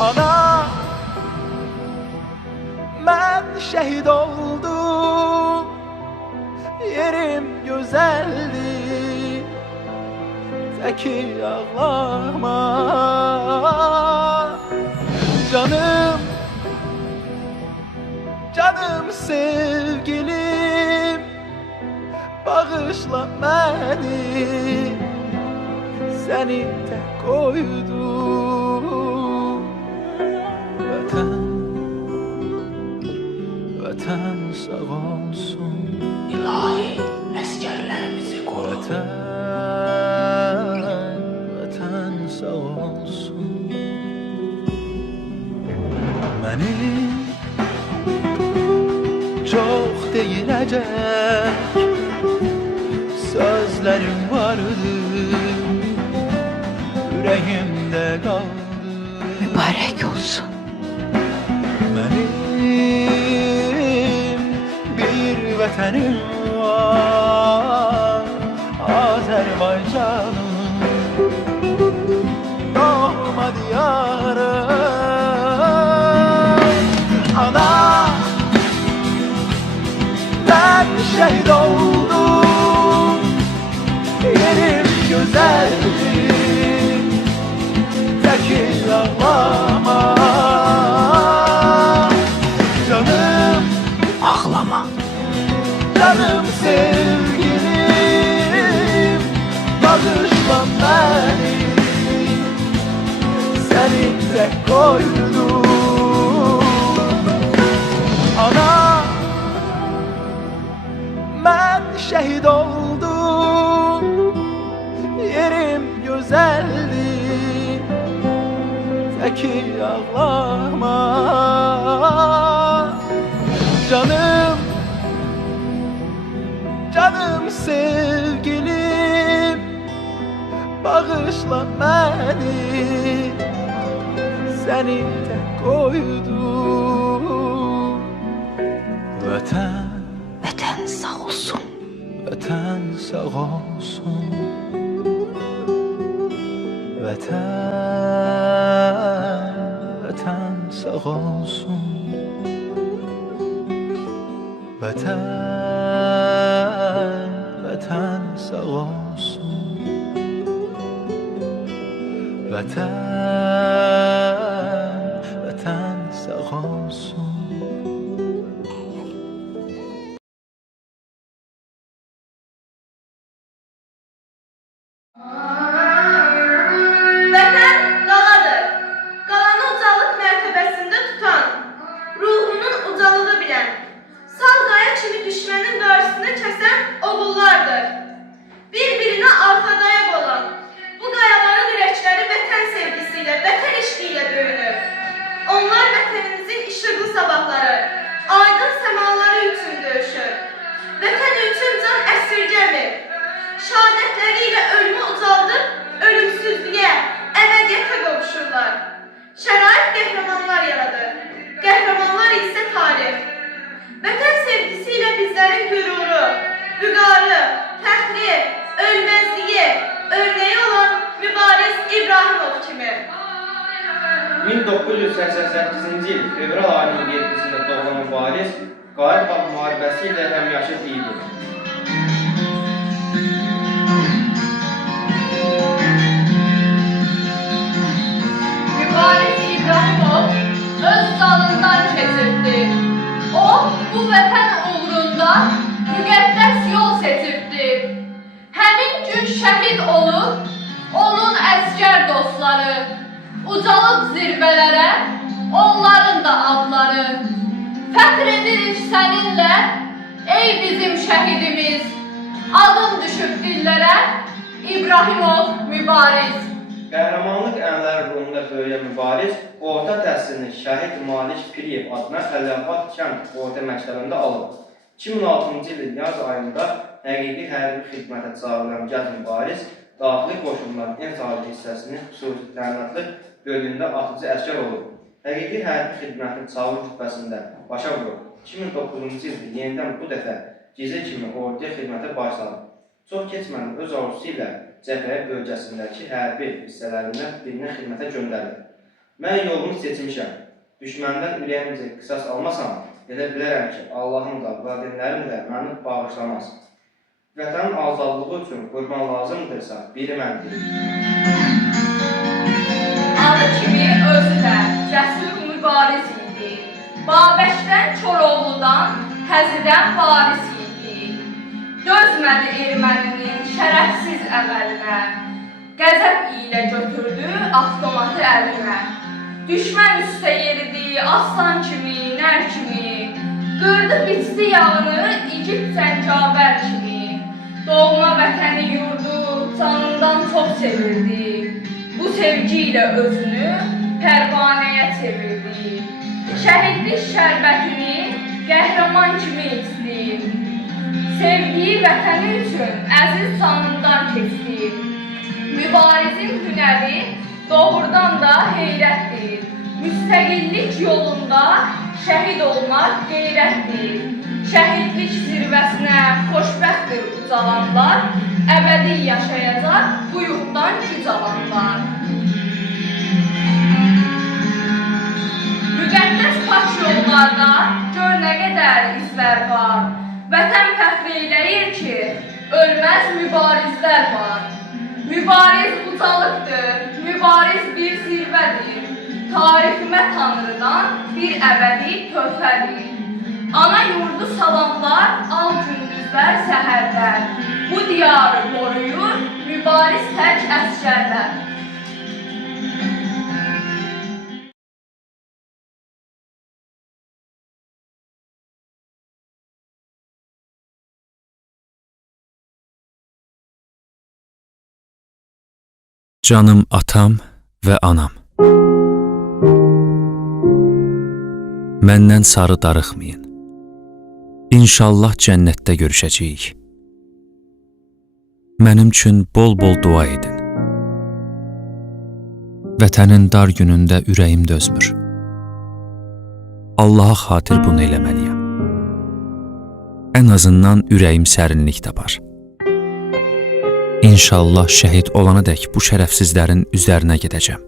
Ana, ben şehit oldum, yerim güzeldi, teki ağlama. Canım, canım sevgilim, bağışla beni, seni tek koydum. Vatan sağ olsun. İlahi, əsgərlərimizi qoru. Vatan sağ olsun. Benim çok değilecek sözlerim vardı, yüreğimde kaldı. Mübarək olsun. Benim bir vətənim var, Azərbaycanım, doğma diyarım. Ana, ben şehit oldum, yerim güzeldi, tekil ağlama. Ağlama. Canım sevgilim, bağışla beni, seni tek koydum. Ana, ben şehit oldum, yerim güzeldi, teki ağlama. Canım, canım sevgilim, bağışla beni, seni tek koydum. Vətən sağ olsun. Vatan sağ olsun. Vatan sağ olsun. Vatan sağ olsun. Vatan sağ olsun. Vətən qaladır. Qalanı ucalıq mərtəbəsində tutan, ruhunun ucalığı bilən, sal qaya kimi düşmənin qarşısını kəsən oğullardır. Bir-birinə arxadayaq olan, bu qayaların ürəkləri vətən sevgisiyle, vətən işqiyle döyünür. Onlar vətənimizin işıqlı sabahları, aydın səmaları üçün döyüşür. Vətən üçün can əsirgəmir. Şəhadətləriyle ölümü ucaldıb, ölümsüzlüğe, ebediyete qovuşurlar. Şərait qəhrəmanlar yaradır. Qəhrəmanlar isə tarix. Vətən sevgisiyle bizlerin qüruru, vüqarı, fəxri, ölməzliyi, örneği olan Mübariz İbrahimov kimi. 1988-ci il fevral ayının 7-sində doğulan Mübariz, Qarabağ müharibəsi ilə həmyaşıd idi. Mübariz İbrahimov öz dalından keçirdi. O, bu vətən uğrunda müqəddəs yol seçibdi. Həmin gün şəhid olub, onun əsgər dostları, ucalıb zirvələrə, onların da adları. Fəxr edirik səninlə, ey bizim şəhidimiz, adın düşüb dillərə, İbrahimov Mübariz. Qəhrəmanlıq ənləri ruhunda böyüyən Mübariz, orta təhsilini Şəhid Malik Piriyev adına Əliyabad kənd orta məktəbində alıb. 2006-cı ilin yaz ayında həqiqi hərbi xidmətə çağırılan gənc Mübariz, daxili qoşunların en sağlıqlı hissəsinin xüsusi təyinatlı bölüyündə atıcı əsgər olub. Həqiqi hərbi xidmətin çağırı rütbəsində başa vurub. 2009-cu ildə yenidən bu dəfə gizli kimi orduya xidmətə başlanıb. Çox keçmədən öz arzusu ilə Cəbhə bölgəsindəki hərbi hissələrindən birinə xidmətə göndərilib. Mən yolumu seçmişəm. Düşməndən ürəyimcə qisas almasam, elə bilərəm ki, Allahım da, valideynlərim də məni bağışlamaz. Vətənin azadlığı üçün qurban lazımdırsa, biri mən deyim. Adı kimi özü də cəsur mübariz idi. Babəkdən Koroğludan, Həzidən varis idi. Dözmədi erməninin şərəfsiz əməlinə. Qəzəb ilə götürdü avtomatı əlinə. Düşmən üstə yeridi aslan kimi, nər kimi. Qırdı biçdi yağını igid Səncavər kimi. Doğma vətəni yurdu canından çox sevirdi. Bu sevgi ilə özünü pərvanəyə çevirdi. Şəhidlik şərbətini qəhrəman kimi içdi. Sevdiyi vətəni üçün əziz canından keçdi. Mübarizin hünəri doğrudan da heyrətdir. Müstəqillik yolunda şəhid olmaq qeyrətdir. Şəhidlik zirvəsinə xoşbəxtdir ucalanlar, əbədi yaşayacaq bu yurtdan güc alanlar. Müqəddəs paç yollarda gör nə qədər izlər var. Vətən fəxr eyləyir ki, ölməz mübarizlər var. Mübariz ucalıqdır, mübariz bir zirvədir. Tariximə Tanrıdan bir əbədi töhfədir. Ana yurdu salamlar, al gündüzlər, səhərlər. Bu diyarı qoruyur, mübariz tək əsgərlər. Canım atam və anam, məndən sarı darıxmayın. İnşallah cənnətdə görüşəcəyik. Mənim üçün bol-bol dua edin. Vətənin dar günündə ürəyim dözmür. Allaha xatir bunu eləməliyəm. Ən azından ürəyim sərinlik tapar. İnşallah şəhid olanadək bu şərəfsizlərin üzərinə gedəcəm.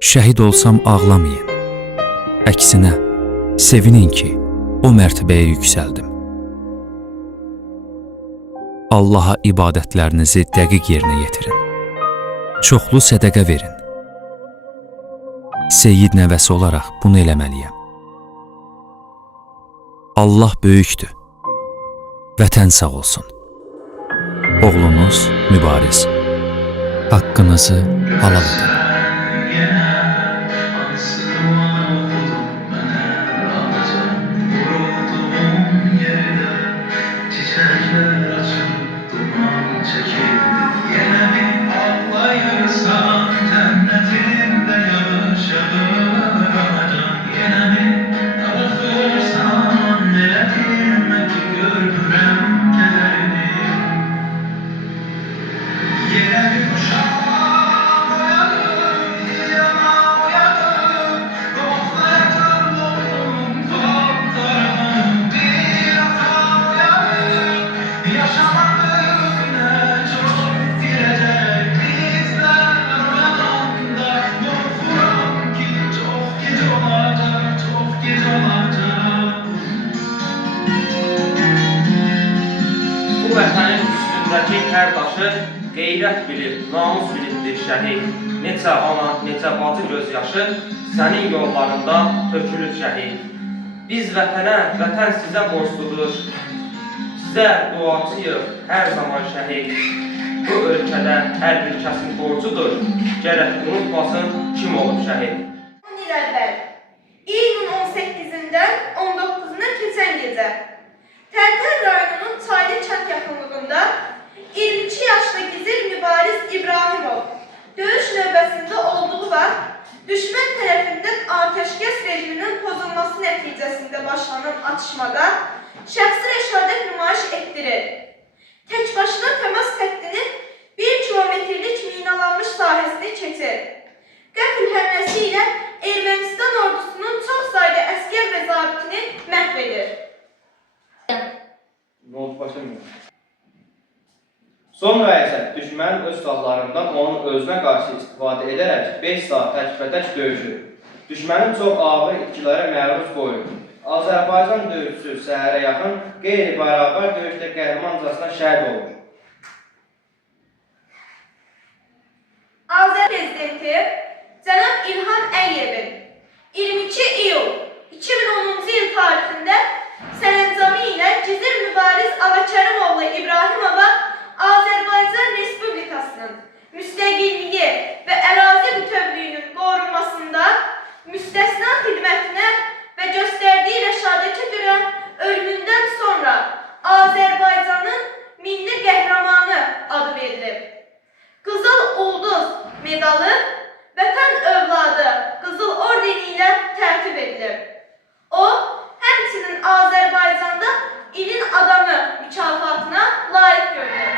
Şəhid olsam ağlamayın. Əksinə, sevinin ki, o mərtəbəyə yüksəldim. Allaha ibadətlərinizi dəqiq yerinə yetirin. Çoxlu sədəqə verin. Seyyid nəvəsi olaraq bunu eləməliyəm. Allah böyükdür. Vətən sağ olsun. Oğlunuz Mübariz. Haqqınızı halal edin. Bu vətənin üstündəki hər daşı qeyrət bilib, namus bilibdir şəhid. Neçə ana, neçə bacı gözyaşı sənin yollarında tökülür şəhid. Biz vətənə, vətən sizə borcludur. Sizə duacıyıq hər zaman şəhid. Bu ölkədə hər bir kəsin borcudur. Gərək unutmasın kim olub şəhid. 10 il əvvəl, iyunun 18-dən 19-una keçən gecə, Tərtər rayonunun Çaylı kənd yaxınlığında 22 yaşlı gizir Mübariz İbrahimov döyüş növbəsində olduğu vaxt düşmən tərəfindən atəşkəs rejiminin pozulması nəticəsində başlanan atışmada şəxsi rəşadət nümayiş etdirir. Təkbaşına təmas xəttinin 1 kilometrlik minalanmış sahəsini keçir. Qətl həmləsi ilə Ermənistan ordusunun çox sayda əskər və zabitini məhv edir. Ne oldu başlamıyor. Sonra isə düşmən öz silahlarından onun özünə qarşı istifadə edərək 5 saat təkbətək döyüşür. Düşmənin çox ağır itkilərə məruz qoyur. Azərbaycan döyüşçüsü səhərə yaxın qeyri-bərabər döyüşdə qəhrəmancasına şəhid olur. Azərbaycan Prezidenti Cənab İlham Əliyevin 22 iyul 2010-cu il tarixində sərəncamı ilə Gizir Mübariz Ağakərimoğlu İbrahimova Azərbaycan Respublikasının müstəqilliyi və ərazi bütövlüyünün qorunmasında müstəsna xidmətinə və göstərdiyi rəşadətə görə ölümündən sonra Azərbaycanın milli qəhrəmanı adı verilib. Qızıl Ulduz medalı Vətən övladı Qızıl ordeni ilə tərtib edilir. O, həmçinin Azərbaycanda ilin adamı mükafatına layiq görülür.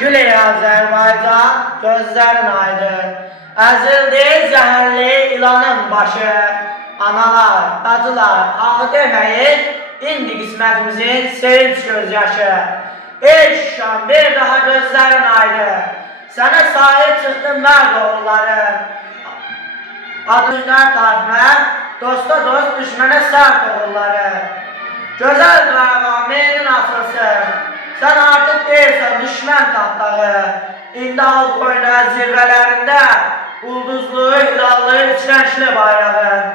Güley Azərbaycan, gözlərin aydın, əzildi zəhərli ilanın başı. Analar, bacılar, ağı deməyin, indi qismətimizin sevinç gözyaşı. Ey Şuşam, bir daha gözlərin aydın, sənə sahib çıxdı mərd oğulları. Adınlar tarifə, dosta dost, düşmənə sərt oğulları. Gözəl Qarabağ, meynin asılsın. Sən artıq deyirsən düşmən taxtağı, indi al qoyuna zirvələrində ulduzlu, hilallı, içrənşli bayrağın.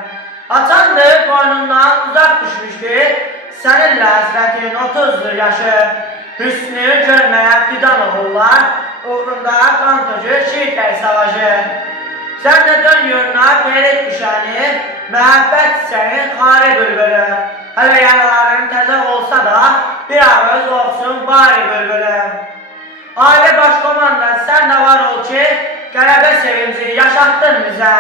Açandır boynundan uzaq düşmüşdü, səninlə həsrətin 30'dur yaşı. Hüsnü görməyən fidan oğullar, uğrunda qan tökür şirkək savaşı. Sən də dön yönünə perik düşəni, məhəbbət çiçəyin xari bülbülü. Hələ yaraların təzə olsa da, bir ağız olsun bari bülbülüm. Ailə başkomandan sən də var ol ki, qələbə sevinci yaşatdın bizə.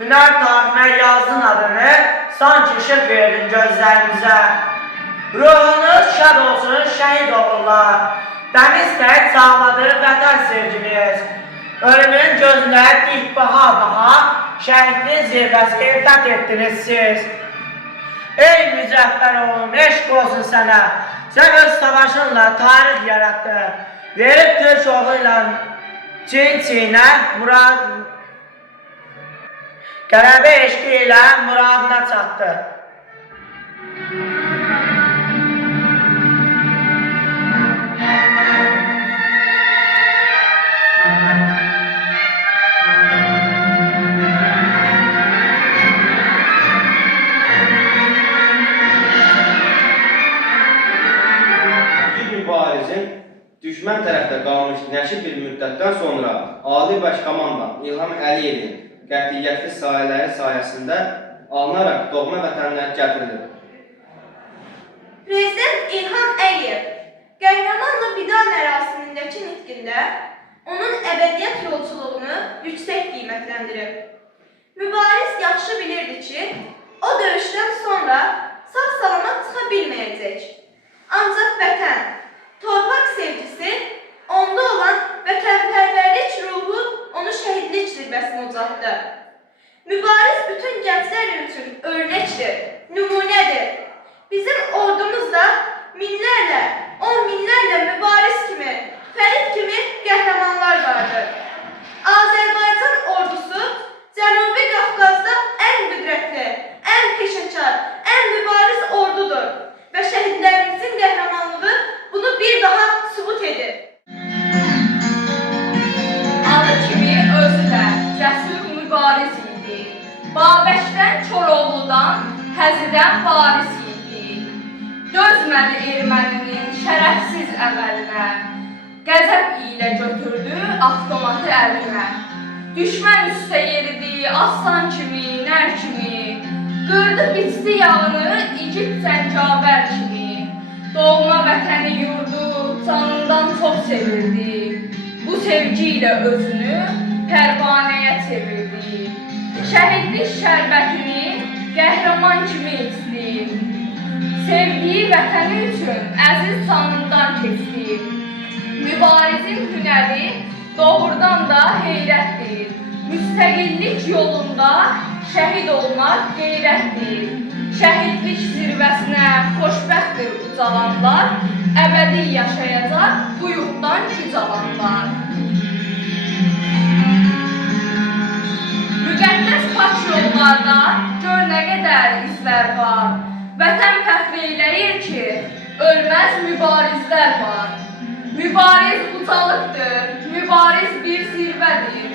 Hünər tarixinə yazdın adını, sanki işıq verdin gözlərimizə. Ruhunuz şad olsun şəhid oğullar, dəniz tək sağladı vətən sevginiz. Ölümün gözünə dik baha, şəhidin zirvəsi fəth etdiniz siz. Ey mücəffər oğlum, eşq olsun sənə, sən öz savaşınla tarix yarattın. Verib Türk oğluyla çiyin-çiyinə, qələbə eşqi ilə muradına çatdı. Düşmən tərəfdə qalmış nəşib bir müddətdən sonra Ali Başkomandan İlham Əliyevin qətiyyətli sahələri sayəsində alınaraq doğma vətənlər gətirilir. Prezident İlham Əliyev qəhrəmanla vida mərasimindəki nitqində onun əbədiyyət yolculuğunu yüksək qiymətləndirib. Mübariz yaxşı bilirdi ki, o döyüşdən sonra sağ-salamat çıxa bilməyəcək. Ancaq vətən, torpaq sevgisi, onda olan vətənpərvərlik ruhu onu şəhidlik zirvəsinə uzatdı. Mübariz bütün gənclər üçün örnəkdir, nümunədir. Bizim ordumuzda minlərlə, 10 minlərlə mübariz kimi, Fərid kimi qəhrəmanlar vardır. Azərbaycan ordusu Cənubi Qafqazda ən qüdrətli, ən peşəkar, ən mübariz ordudur və şəhidlərimizin qəhrəmanlığı bunu bir daha sübut edir. Adı kimi özü də cəsur mübariz idi. Babəşdən Koroğludan, Həzidən Paris idi. Dözmədi erməninin şərəfsiz əməlinə, qəzəb ilə götürdü avtomatı əlinə. Düşmən üstə yeridi aslan kimi, nər kimi, qırdı biçdi yağını igid Səncavər kimi. Doğma vətəni yurdu canından çox sevirdi. Bu sevgi ilə özünü pərvanəyə çevirdi. Şəhidlik şərbətini qəhrəman kimi içdi. Sevdiyi vətəni üçün əziz canından keçdi. Mübarizin hünəri doğrudan da heyrətdir. Müstəqillik yolunda şəhid olmaq qeyrətdir. Şəhidlik zirvəsinə xoşbəxtdir ucalanlar, əbədi yaşayacaq bu yurtdan güc alanlar. Müqəddəs paç yollarda gör nə qədər izlər var. Vətən fəxr eyləyir ki, ölməz mübarizlər var. Mübariz ucalıqdır, mübariz bir zirvədir.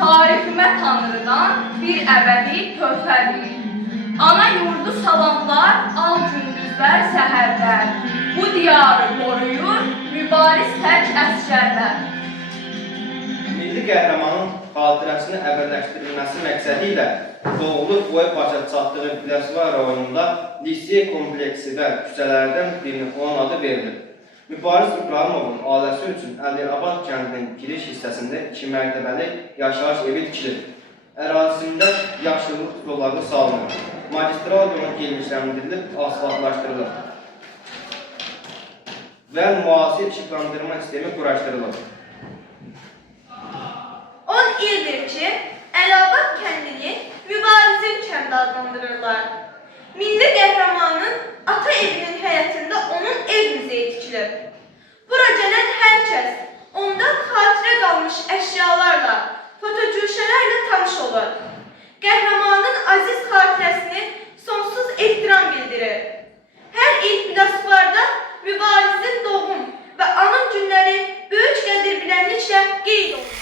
Tariximə Tanrıdan bir əbədi töhfədir. Ana yurdu salamlar, al gündüzlər, səhərlər. Bu diyarı qoruyur, mübariz tək əsgərlər. Milli qəhrəmanın xatirəsini əbədiləşdirilməsi məqsədi ilə doğulub boya başa çatdığı Biləsuvar rayonunda lisey kompleksi və küçələrdən birinin onun adı verilir. Mübariz İbrahimovun ailəsi üçün Əliyabad kəndinin giriş hissəsində 2 mərtəbəli yaşayış evi tikilir. Ərazisində yaşıllıq yolları salınır. Magistral yolun genişləndirilib, asfaltlaşdırılır və müasir işıqlandırma sistemi quraşdırılır. 10 ildir ki, Əliyabad kəndini mübarizin kəndi adlandırırlar. Milli qəhrəmanın ata evinin həyətində onun ev muzeyi tikilib. Bura gələn hər kəs ondan xatirə qalmış əşyalarla, fotocüşələrlə tanış olur. Qəhrəmanın aziz xatirəsini sonsuz ehtiram bildirir. Hər il Biləsuvarda mübarizin doğum və anım günləri böyük qədir bilənliklə qeyd olunur.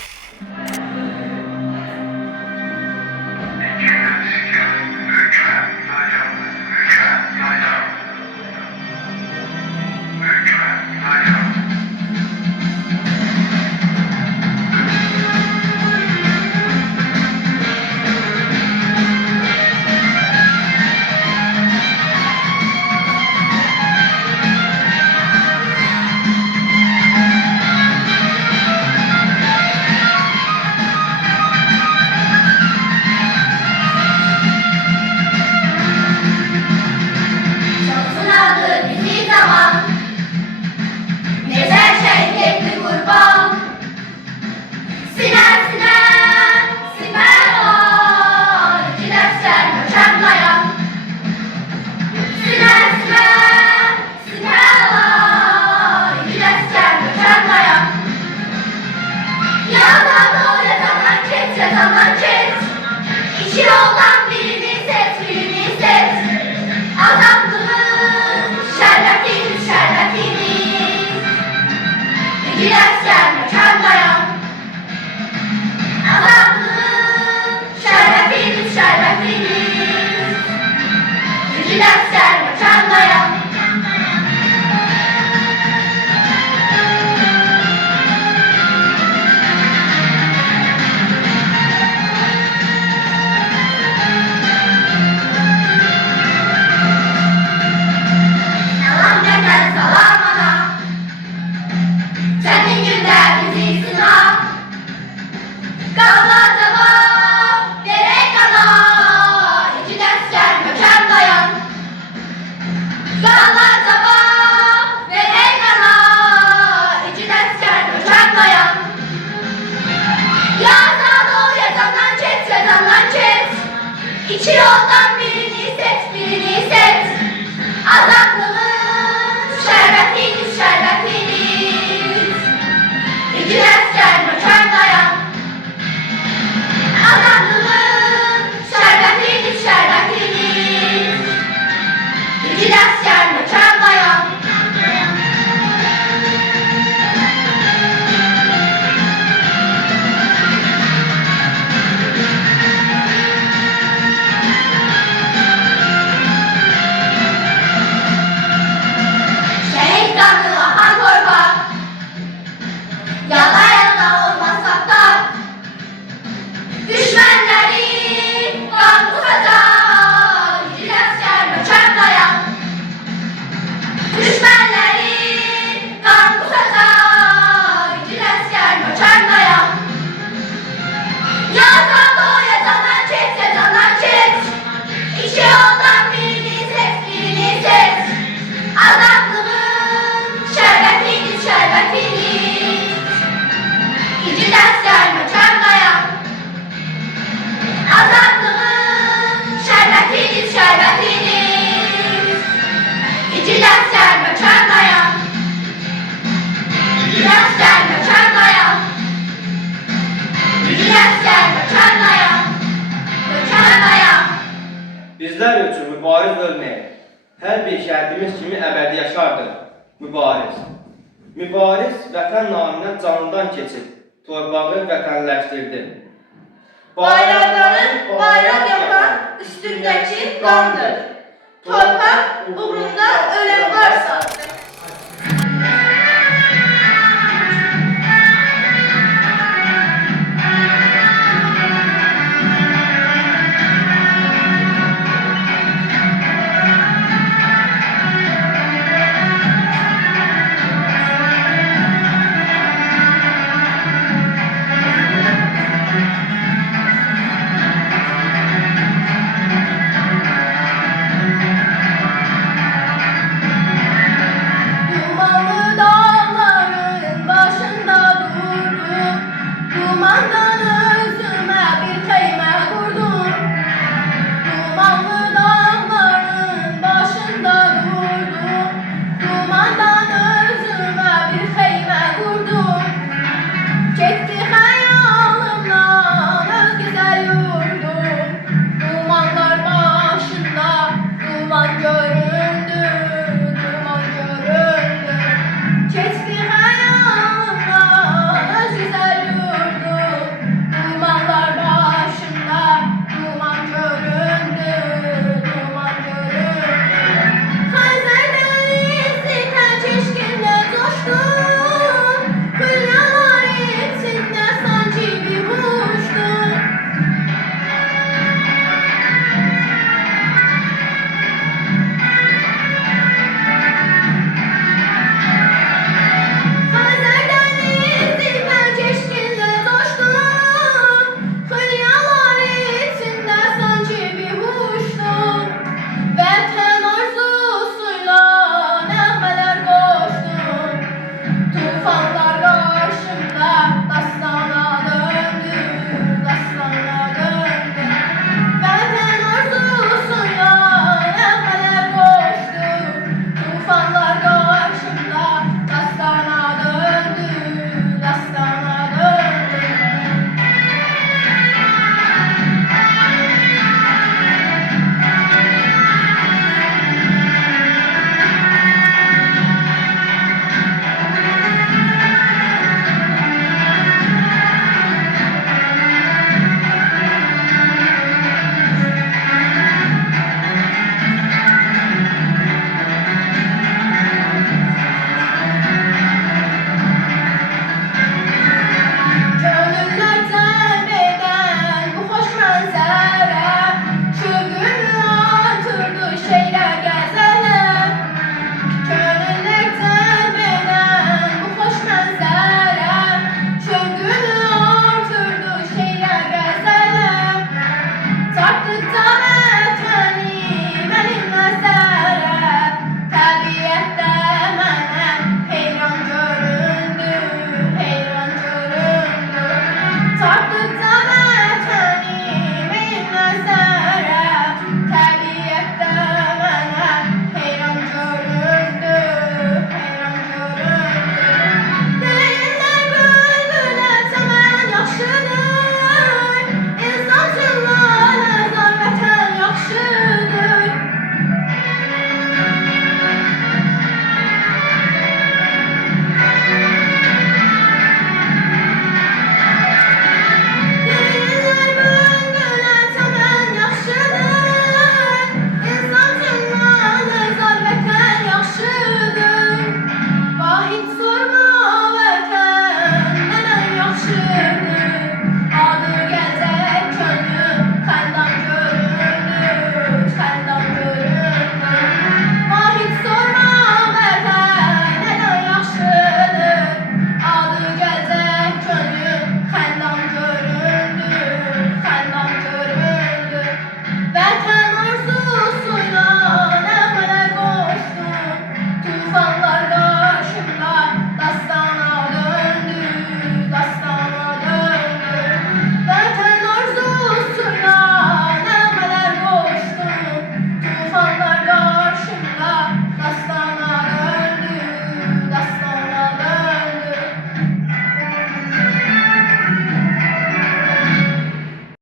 İki yoldan birini seç, birini seç. Azaklığın şerbetiniz, şerbetiniz. İki asker möhkəm dayan. Azaklığın şerbetiniz, şerbetiniz. İki asker möhkəm dayan. İki dəstər mökəm dayan. Azadlığın şərbətiniz, şərbətiniz. İki dəstər mökəm dayan. İki dəstər mökəm dayan. İki dəstər mökəm dayan. Mökəm dayan. Bizlər üçün mübariz ölməyək. Hər bir şəhidimiz kimi əbədi yaşardır. Mübariz. Mübariz vətən naminə canından keçib, torpağı vətənləşdirdi. Bayraqları bayraq yapan üstündəki qandır. Torpaq uğrunda ölən varsa